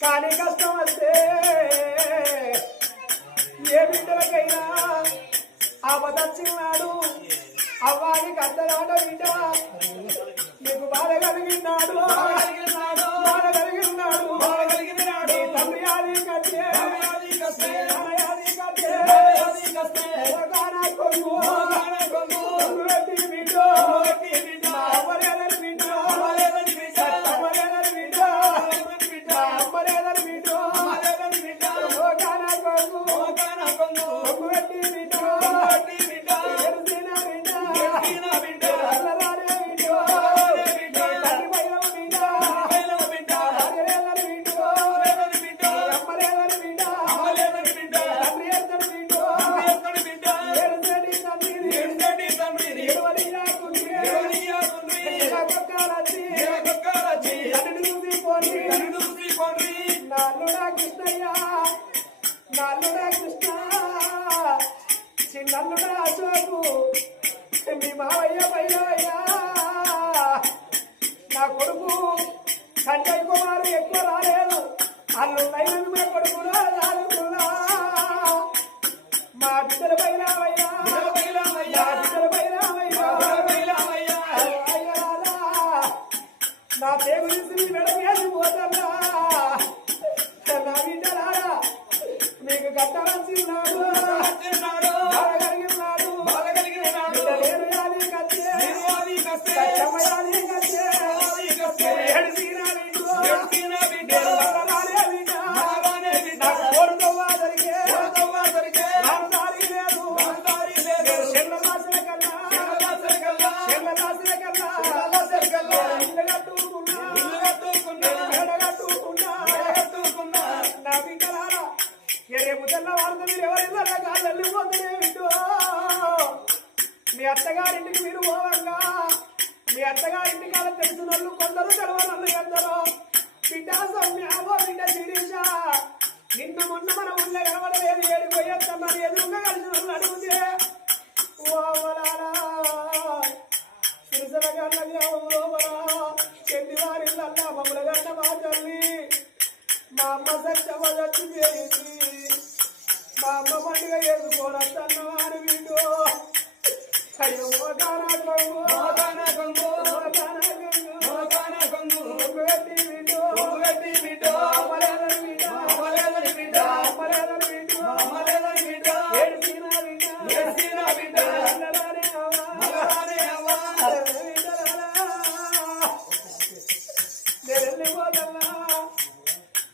కానీ కష్టం వస్తే ఏ బిడ్డలకైనా ఆపదచ్చిన్నాడు అవ్వానికి అద్దరాట బిడ్డ నీకు బాధ కలిగినాడు బాధ కలిగినాడు తండ్రి ఆది కట్టే నల్లుడా కృష్ణ చిన్నల్లుడా అశోకు మీ మావయ్య పైలయ్యా నా కొడుకు సంజయ్ కుమార్ ఎక్కువ రాలేదు అల్లు మా కొడుకులో రాలుకున్నా మా బిడ్డల పైలయ్యా నా పేరు తీసి మెడకేసి పోతన్నా నా బిడ్డలారా మీకు కట్టాల్సిన్నాడు మీ అత్తగారింటికి మీరు పోవంగా మీ అత్తగారింటికి అలా తెలిసిన వాళ్ళు కొందరు తెలవాళ్ళు ఎందరో బిడ్డ సౌమ్యావో బిడ్డ శిరీష నిన్న మొన్న మన ఊళ్ళో కనబడలేదు ఏడిపోయేస్తున్నారు ఎదురుగా కలిసిన వాళ్ళు అడిగితే సిరిసల గల్ల గ్రామంలో చెంది వారిల్లల్లా మమ్మల గల్ల మా తల్లి మా అమ్మ సత్యమ్మ చచ్చి చేయింది మా అమ్మ పండుగ చేసుకోనన్నవారు వీడు అయ్యో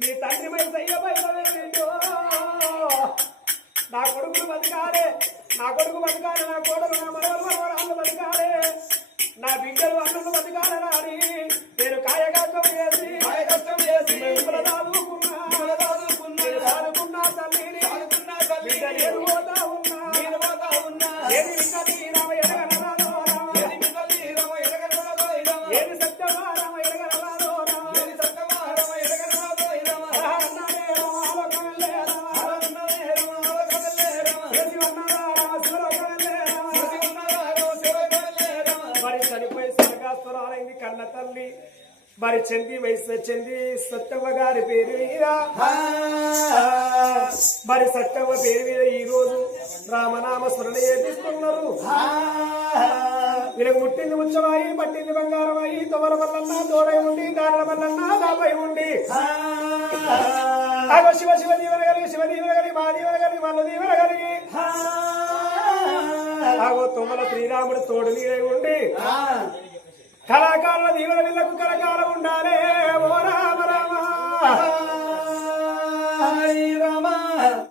నీ తండ్రి పై సయ్యబైలో నా కొడుకులు బతకాలే నా కొడుకు బతకాలి నా కోడలు నా మనవరాళ్ళు బతకాలే నా బిడ్డలు అన్నలు బతకాలి అని నేను కాయకష్టం చేసి చదువుకున్నా తల్లిని బిడ్డలు పోతా ఉన్నా ఏది ఏది సత్యవారమ ఎరగరాదో కన్న తల్లి మరి చెంది సత్తవ్వ గారి పేరు మీద మరి సత్తవ్వ పేరు మీద ఈ రోజు రామనామ స్మరణ చేపిస్తున్నారు వీళ్ళకి ముట్టింది ముచ్చమాయి పట్టింది బంగారమాయి తొమల వల్లన్నా తోడై ఉండి దారుల వల్లన్నా దాపై ఉండి అగో శివ దీవెన కలిగి మా దీవెన కలిగి వాళ్ళ దీవెన కలిగి అగో తొమల శ్రీరాముడు తోడు నీడై ఉండి కళాకారుల దీవెన వీళ్ళకు కళకాలం ఉండాలి ఓ రామ రామ